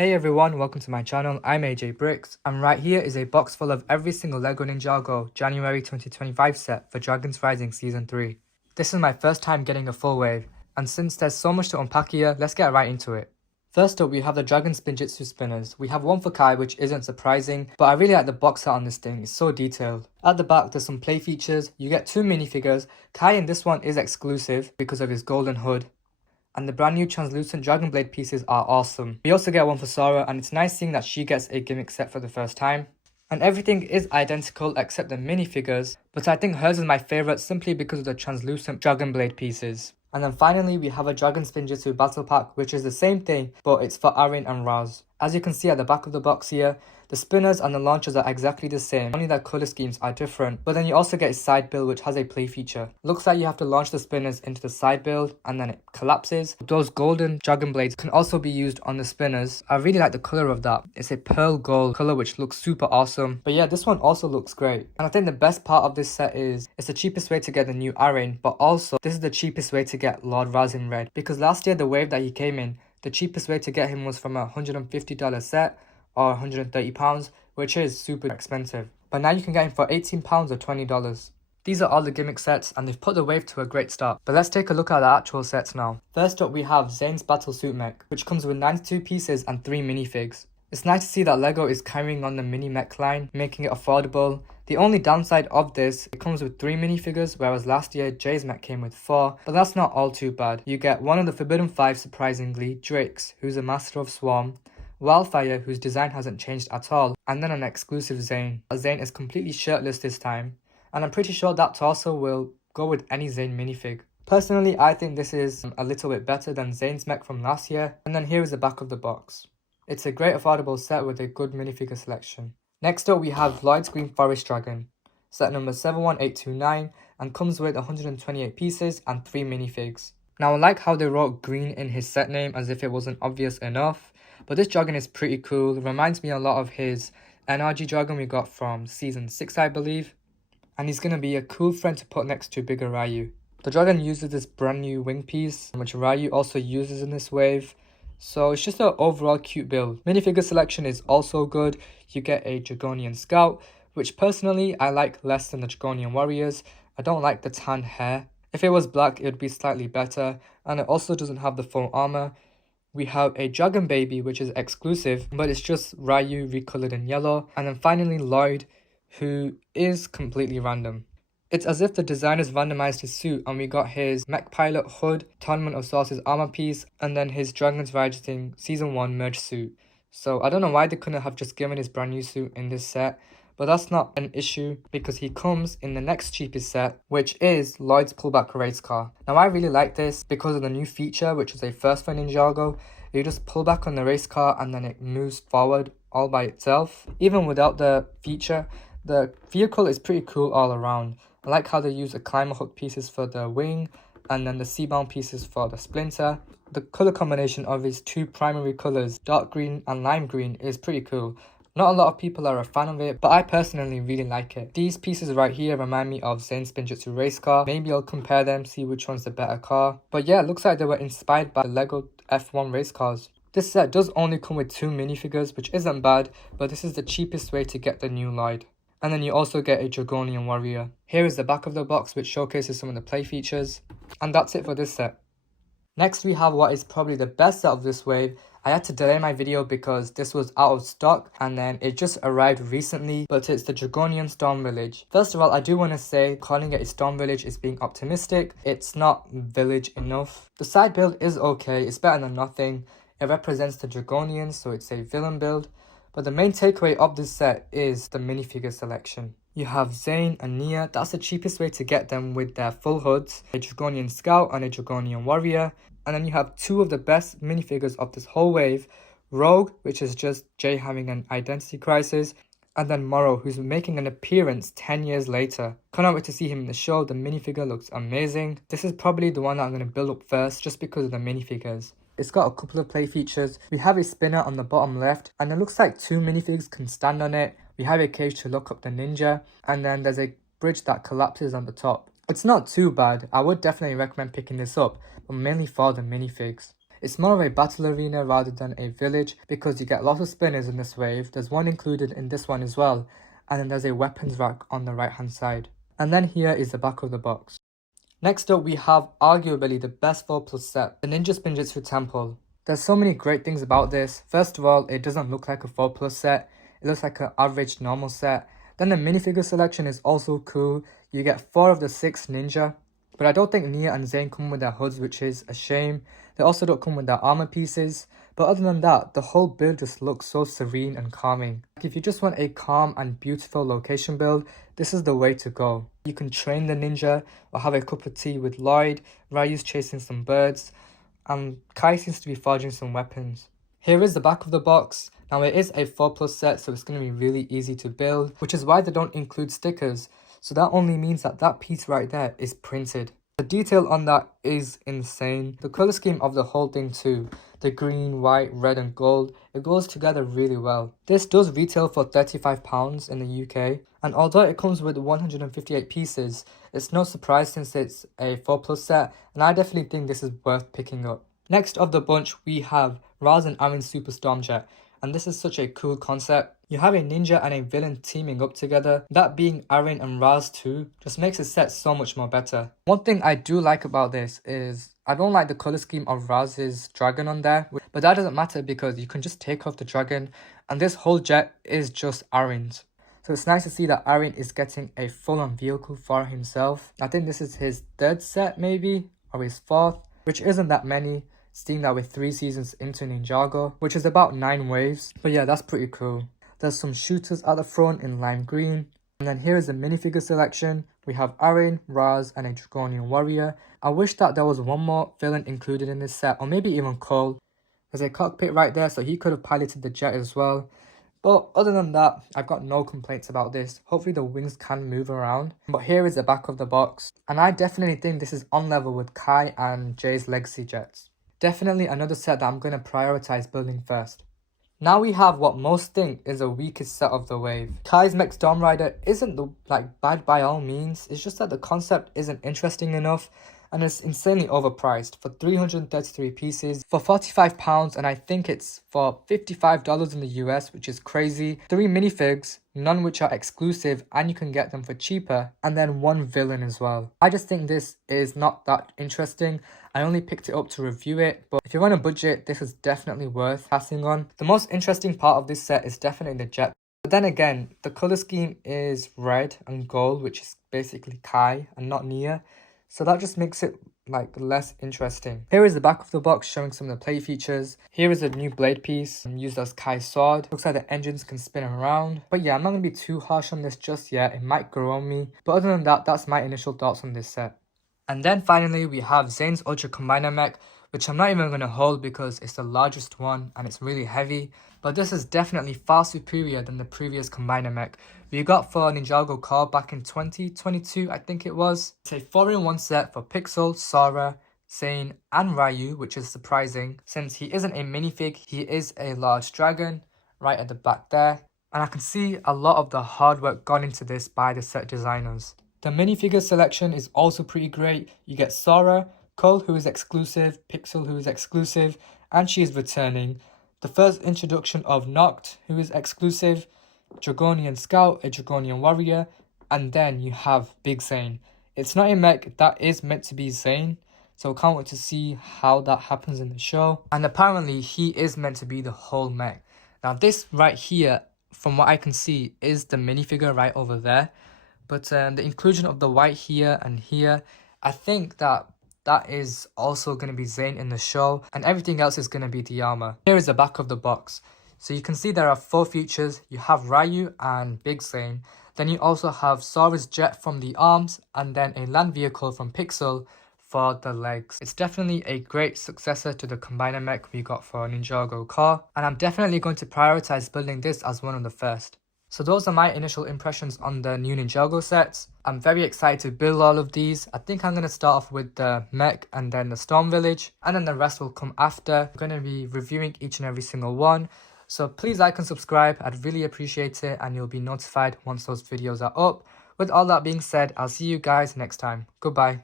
Hey everyone, welcome to my channel. I'm AJ Bricks, and right here is a box full of every single LEGO Ninjago January 2025 set for Dragons Rising Season 3. This is my first time getting a full wave, and since there's so much to unpack here, let's get right into it. First up, we have the Dragon Spinjitzu spinners. We have one for Kai, which isn't surprising, but I really like the box art on this thing, it's so detailed. At the back, there's some play features. You get two minifigures. Kai in this one is exclusive because of his golden hood, and the brand new translucent Dragon Blade pieces are awesome. We also get one for Sora, and it's nice seeing that she gets a gimmick set for the first time. And everything is identical except the minifigures, but I think hers is my favourite simply because of the translucent Dragon Blade pieces. And then finally we have a Dragon Spinjitzu battle pack, which is the same thing, but it's for Arin and Raz. As you can see at the back of the box here, the spinners and the launchers are exactly the same, only their colour schemes are different. But then you also get a side build which has a play feature. Looks like you have to launch the spinners into the side build and then it collapses. Those golden Dragon Blades can also be used on the spinners. I really like the colour of that. It's a pearl gold colour which looks super awesome. But yeah, this one also looks great. And I think the best part of this set is it's the cheapest way to get the new Arin, but also this is the cheapest way to get Lord Raz in red. Because last year the wave that he came in, the cheapest way to get him was from a $150 set or £130, which is super expensive. But now you can get him for £18 or $20. These are all the gimmick sets, and they've put the wave to a great start. But let's take a look at the actual sets now. First up we have Zane's Battle Suit Mech, which comes with 92 pieces and 3 minifigs. It's nice to see that LEGO is carrying on the mini mech line, making it affordable. The only downside of this, it comes with 3 minifigures, whereas last year Jay's mech came with 4, but that's not all too bad. You get one of the Forbidden 5 surprisingly, Drakes, who's a master of Swarm, Wildfire, whose design hasn't changed at all, and then an exclusive Zane. Zane is completely shirtless this time, and I'm pretty sure that torso will go with any Zane minifig. Personally, I think this is a little bit better than Zane's mech from last year. And then here is the back of the box. It's a great affordable set with a good minifigure selection. Next up we have Lloyd's Green Forest Dragon, set number 71829, and comes with 128 pieces and 3 minifigs. Now I like how they wrote green in his set name as if it wasn't obvious enough, but this dragon is pretty cool. It reminds me a lot of his NRG dragon we got from season 6 I believe, and he's going to be a cool friend to put next to bigger Ryu. The dragon uses this brand new wing piece, which Ryu also uses in this wave. So it's just an overall cute build. Minifigure selection is also good. You get a Dragonian Scout, which personally I like less than the Dragonian Warriors. I don't like the tan hair. If it was black, it would be slightly better. And it also doesn't have the full armor. We have a Dragon Baby, which is exclusive, but it's just Ryu recolored in yellow. And then finally Lloyd, who is completely random. It's as if the designers randomized his suit and we got his mech pilot hood, Tournament of Sources armor piece, and then his Dragons Rising Season 1 merge suit. So I don't know why they couldn't have just given his brand new suit in this set, but that's not an issue because he comes in the next cheapest set, which is Lloyd's Pullback Race Car. Now I really like this because of the new feature, which is a first for Ninjago. You just pull back on the race car and then it moves forward all by itself. Even without the feature, the vehicle is pretty cool all around. I like how they use the climber hook pieces for the wing and then the seabound pieces for the splinter. The colour combination of his two primary colours, dark green and lime green, is pretty cool. Not a lot of people are a fan of it, but I personally really like it. These pieces right here remind me of Zane's Spinjitzu race car. Maybe I'll compare them, see which one's the better car. But yeah, it looks like they were inspired by the LEGO F1 race cars. This set does only come with 2 minifigures, which isn't bad, but this is the cheapest way to get the new Lloyd. And then you also get a Dragonian Warrior. Here is the back of the box, which showcases some of the play features. And that's it for this set. Next we have what is probably the best set of this wave. I had to delay my video because this was out of stock and then it just arrived recently, but it's the Dragonian Storm Village. First of all, I do want to say calling it a Storm Village is being optimistic. It's not village enough. The side build is okay, it's better than nothing. It represents the Dragonians, so it's a villain build. But the main takeaway of this set is the minifigure selection. You have Zane and Nia. That's the cheapest way to get them with their full hoods, a Dragonian Scout and a Dragonian Warrior. And then you have 2 of the best minifigures of this whole wave, Rogue, which is just Jay having an identity crisis, and then Morro, who's making an appearance 10 years later. Cannot wait to see him in the show. The minifigure looks amazing. This is probably the one that I'm going to build up first just because of the minifigures. It's got a couple of play features. We have a spinner on the bottom left, and it looks like 2 minifigs can stand on it. We have a cage to lock up the ninja, and then there's a bridge that collapses on the top. It's not too bad. I would definitely recommend picking this up, but mainly for the minifigs. It's more of a battle arena rather than a village because you get lots of spinners in this wave. There's one included in this one as well. And then there's a weapons rack on the right hand side. And then here is the back of the box. Next up we have arguably the best 4+ set, the Ninja Spinjitzu Temple. There's so many great things about this. First of all, it doesn't look like a 4+ set. It looks like an average normal set. Then the minifigure selection is also cool. You get 4 of the 6 ninja. But I don't think Nia and Zayn come with their hoods, which is a shame. They also don't come with their armor pieces. But other than that, the whole build just looks so serene and calming. If you just want a calm and beautiful location build, this is the way to go. You can train the ninja or have a cup of tea with Lloyd. Ryu's chasing some birds. And Kai seems to be forging some weapons. Here is the back of the box. Now it is a 4+ set, so it's going to be really easy to build, which is why they don't include stickers. So that only means that that piece right there is printed. The detail on that is insane. The color scheme of the whole thing too. The green, white, red and gold. It goes together really well. This does retail for £35 in the UK. And although it comes with 158 pieces, it's no surprise since it's a 4+ set. And I definitely think this is worth picking up. Next of the bunch, we have Raz and Arin's Super Stormjet. And this is such a cool concept. You have a ninja and a villain teaming up together. That being Arin and Raz too just makes the set so much more better. One thing I do like about this is I don't like the color scheme of Raz's dragon on there. But that doesn't matter because you can just take off the dragon. And this whole jet is just Arin's. So it's nice to see that Arin is getting a full-on vehicle for himself. I think this is his 3rd set maybe, or his 4th, which isn't that many. Seeing that with 3 seasons into Ninjago, which is about 9 waves. But yeah, that's pretty cool. There's some shooters at the front in lime green. And then here is the minifigure selection. We have Arin, Raz and a Dragonian warrior. I wish that there was one more villain included in this set, or maybe even Cole. There's a cockpit right there, so he could have piloted the jet as well. But other than that, I've got no complaints about this. Hopefully the wings can move around. But here is the back of the box. And I definitely think this is on level with Kai and Jay's legacy jets. Definitely another set that I'm going to prioritize building first. Now we have what most think is the weakest set of the wave. Kai's Mech Storm Rider isn't bad by all means. It's just that the concept isn't interesting enough and it's insanely overpriced for 333 pieces for £45, and I think it's for $55 in the US, which is crazy. 3 minifigs, none which are exclusive, and you can get them for cheaper, and then 1 villain as well. I just think this is not that interesting. I only picked it up to review it, but if you're on a budget, this is definitely worth passing on. The most interesting part of this set is definitely the jet. But then again, the color scheme is red and gold, which is basically Kai and not Nia. So that just makes it less interesting. Here is the back of the box showing some of the play features. Here is a new blade piece used as Kai's sword. Looks like the engines can spin around. But yeah, I'm not going to be too harsh on this just yet. It might grow on me. But other than that, that's my initial thoughts on this set. And then finally, we have Zayn's Ultra Combiner Mech, which I'm not even going to hold because it's the largest one and it's really heavy. But this is definitely far superior than the previous Combiner Mech we got for Ninjago Core back in 2022, I think it was. It's a 4-in-1 set for Pixel, Sora, Zayn and Ryu, which is surprising since he isn't a minifig, he is a large dragon right at the back there. And I can see a lot of the hard work gone into this by the set designers. The minifigure selection is also pretty great. You get Sora, Cole who is exclusive, Pixel who is exclusive, and she is returning. The first introduction of Nokt who is exclusive, Dragonian Scout, a Dragonian Warrior, and then you have Big Zayn. It's not a mech that is meant to be Zayn, so I can't wait to see how that happens in the show. And apparently he is meant to be the whole mech. Now this right here, from what I can see, is the minifigure right over there. But the inclusion of the white here and here, I think that is also going to be Zayn in the show, and everything else is going to be the armor. Here is the back of the box. So you can see there are 4 features. You have Ryu and Big Zayn. Then you also have Sora's jet from the arms, and then a land vehicle from Pixel for the legs. It's definitely a great successor to the Combiner Mech we got for Ninjago Core, and I'm definitely going to prioritize building this as one of the first. So those are my initial impressions on the new Ninjago sets. I'm very excited to build all of these. I think I'm going to start off with the mech and then the Storm Village, and then the rest will come after. I'm going to be reviewing each and every single one. So please like and subscribe, I'd really appreciate it, and you'll be notified once those videos are up. With all that being said, I'll see you guys next time. Goodbye.